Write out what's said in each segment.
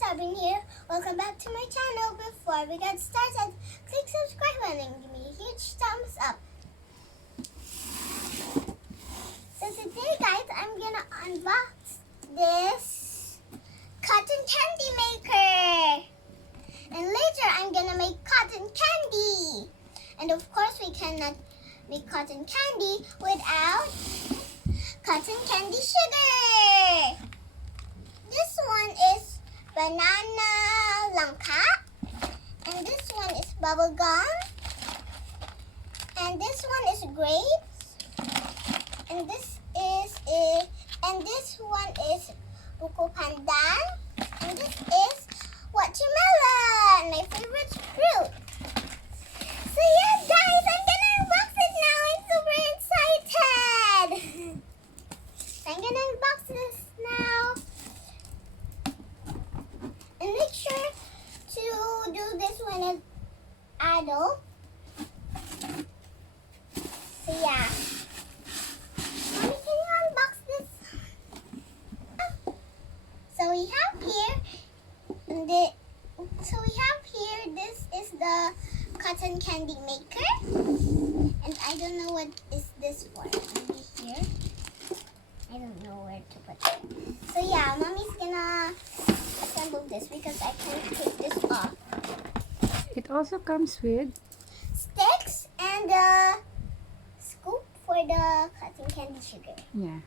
Sabin here. Welcome back to my channel. Before we get started, click subscribe button and give me a huge thumbs up. So today guys, I'm gonna unbox this cotton candy maker. And later I'm gonna make cotton candy. And of course we cannot make cotton candy without cotton candy sugar. This one is banana langka, and this one is bubble gum, and this one is grapes, and this one is buko pandan, and this is watermelon, my favorite fruit. So yeah guys, I'm gonna unbox it now. I'm super excited. I'm gonna unbox this now. And make sure to do this when it's adult. So yeah. Mommy, can you unbox this? So we have here this is the cotton candy maker. And I don't know what is this for. Maybe here. I don't know where to put it. So yeah, Mommy's gonna assemble this because I can't take this off. It also comes with Sticks and a scoop for the cotton candy sugar. yeah.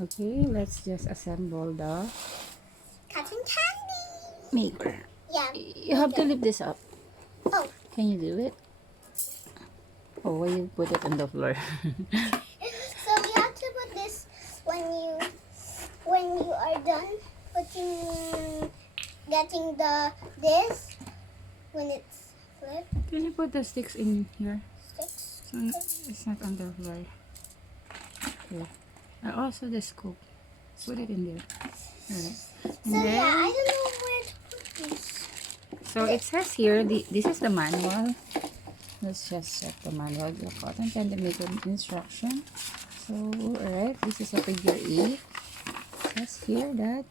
Okay, let's just assemble the Cotton candy! maker. Yeah. You have to lift this up. Oh. Can you do it? Oh, why you put it on the floor? So we have to put this when you are done getting this when it's flipped. Can you put the sticks in here? Sticks. So it's not on the floor. Okay. And also the scoop. Put it in there. Alright. So yeah, I don't know where to put this. So it says here, this is the manual. Let's just check the manual. The cotton candy maker instruction. So, alright, this is a figure 8. It says here that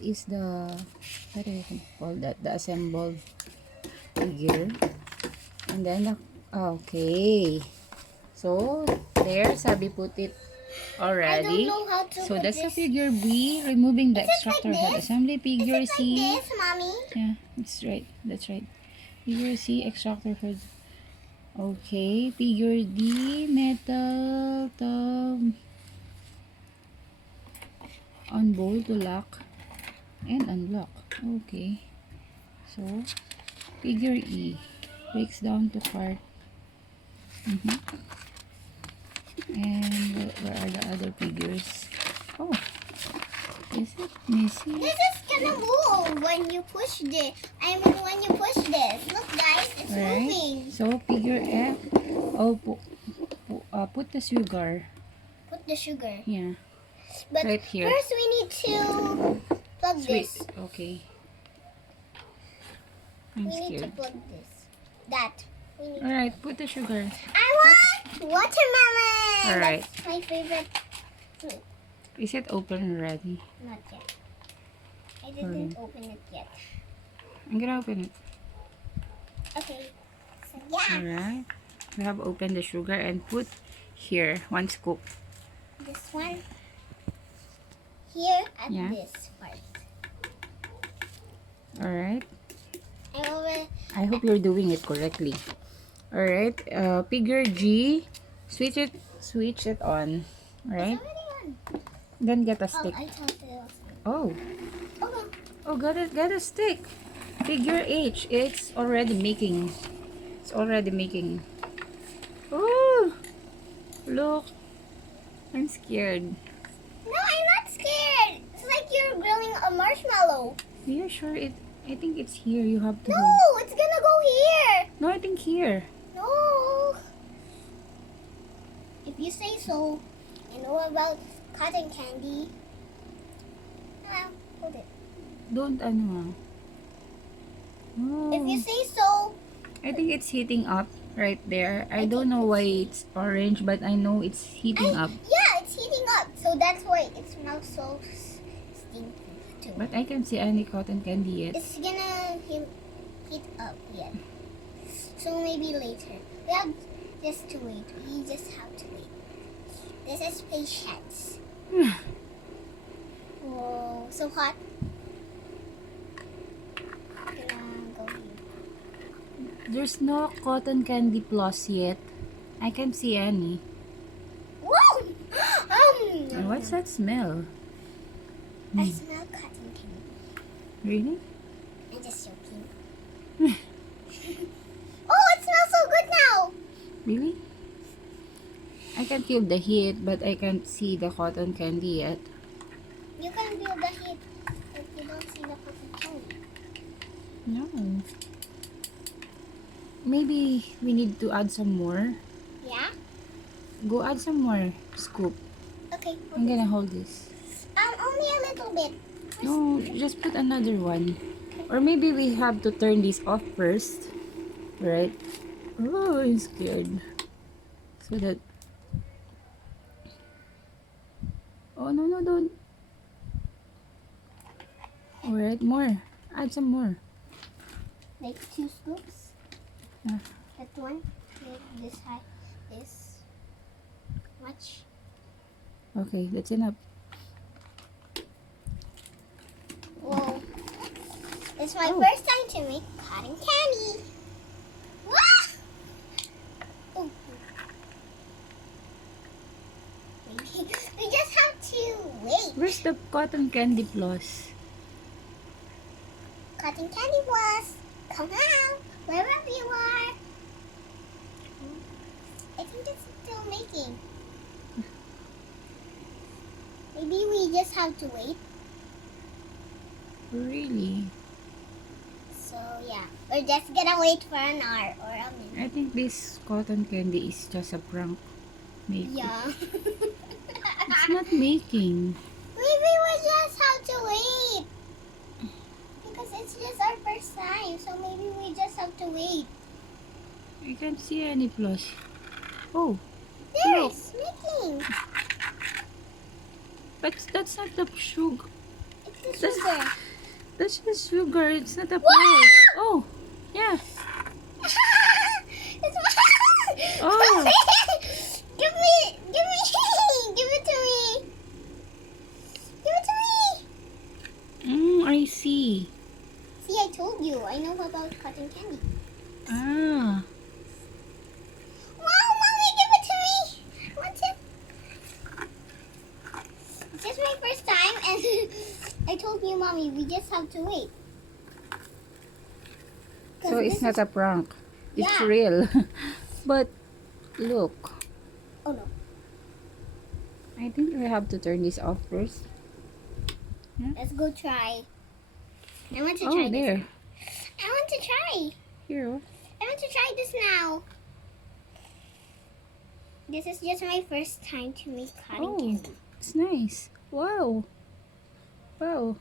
is the, what do you call that? The assembled figure. And then, okay. So, there, Sabi put it already. I don't know how to So put that's this. the figure B, removing the Is it extractor like head this? assembly. Figure Is it C. like this, Mommy? Yeah, that's right. That's right. Figure C, extractor head. Okay. Figure D, metal tab on bolt to lock and unlock. Okay. So, figure E breaks down to part. And where are the other figures? Oh, is it missing? This is gonna move when you push this. I mean, when you push this. Look, guys, it's Right. moving. So figure F. Oh, put the sugar. Put the sugar. Yeah. But Right here. first, we need to plug Sweet. this. Okay. We I'm need to scared. plug this. That. We need. Alright, put the sugar. I want watermelon. All right. That's my favorite fruit. Is it open already? Not yet. I didn't open it yet. I'm gonna open it. Okay. So yeah, Alright. We have opened the sugar and put here 1 scoop. this one here at Yeah. this part. Alright. I already. I hope you're doing it correctly. Alright. Figure G. Switch it on. Alright. It's already on. Then get a Oh, stick. I thought it was. Oh. Okay. Oh, got a stick. Figure H. It's already making. It's already making. Oh, look. I'm scared. No, I'm not scared. It's like you're grilling a marshmallow. Are you sure it? I think it's here. You have to. No, hold. it's gonna go here. No, I think here. No. If you say so, I know about cotton candy. Hold it. Don't ano. Oh. If you say so, I think it's heating up right there. I don't know why it's orange, but I know it's heating up. Yeah, it's heating up. So that's why it smells so stinky. to. But I can't see any cotton candy yet. It's gonna heat up yet. So maybe later. We have just to wait. We just have to wait. This is patience. Whoa, so hot. Gonna go here. There's no cotton candy plus yet. I can't see any. Whoa! And what's that smell? I smell cotton candy. Really? I'm just joking. Oh, it smells so good now. Really? I can feel the heat, but I can't see the cotton candy yet. You can feel the heat, but you don't see the cotton candy. No. Maybe we need to add some more. Yeah? Go add some more scoop. Okay. I'm gonna hold this. Only a little bit. No, just put another one. Or maybe we have to turn this off first. Right? Oh, I'm scared. So that... Oh, no, no, don't. Alright, more. Add some more. Like 2 scoops. Yeah. That one. Like this high. This much. Okay, that's enough. Whoa. It's my Oh. first time to make cotton candy. Wah! Oh. Maybe we just have to wait. Where's the cotton candy plus? Cotton candy was. Come out. Wherever you are. I think it's still making. Maybe we just have to wait. Really? So yeah, we're just gonna wait for an hour or a minute. I think this cotton candy is just a prank. Maybe. Yeah. It's not making. Maybe we just have to wait. Because it's just our first time, so maybe we just have to wait. I can't see any plus. Oh, There's making. but that's not the sugar. It's the sugar. That's the sugar. It's not a Wow! plus. Oh, yeah. It's Oh. give me, give it to me. Give it to me. I see. See, I told you. I know about cotton candy. Ah. Wow, mommy, give it to me. I want it. It's just my first time, and I told you, mommy, we just have to wait. So it's not a prank. It's Yeah. real. But look, Oh no. I think we have to turn this off first. Let's go try. I want to Oh, try there. this. I want to try. Here. I want to try this now. This is just my first time to make cotton Oh, candy. it's nice. Wow. Wow.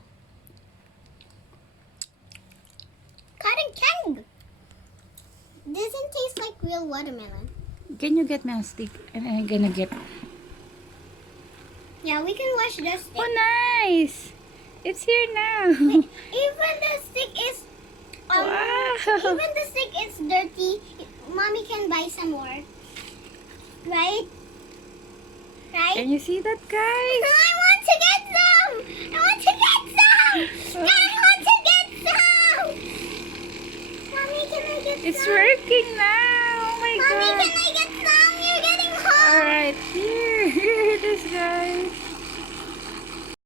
Cotton candy. Doesn't taste like real watermelon. Can you get me a stick? And I'm gonna get... Yeah, we can wash the stick. Oh, nice. It's here now. Even the stick is Wow. even the stick is dirty. Mommy can buy some more. Right? Right? Can you see that, guys? I want to get some! I want to get some! I want to get some! Mommy, can I get It's some? working now. Oh my Mommy, god. can I get some? You're getting hot! Alright, here. Here it is, guys.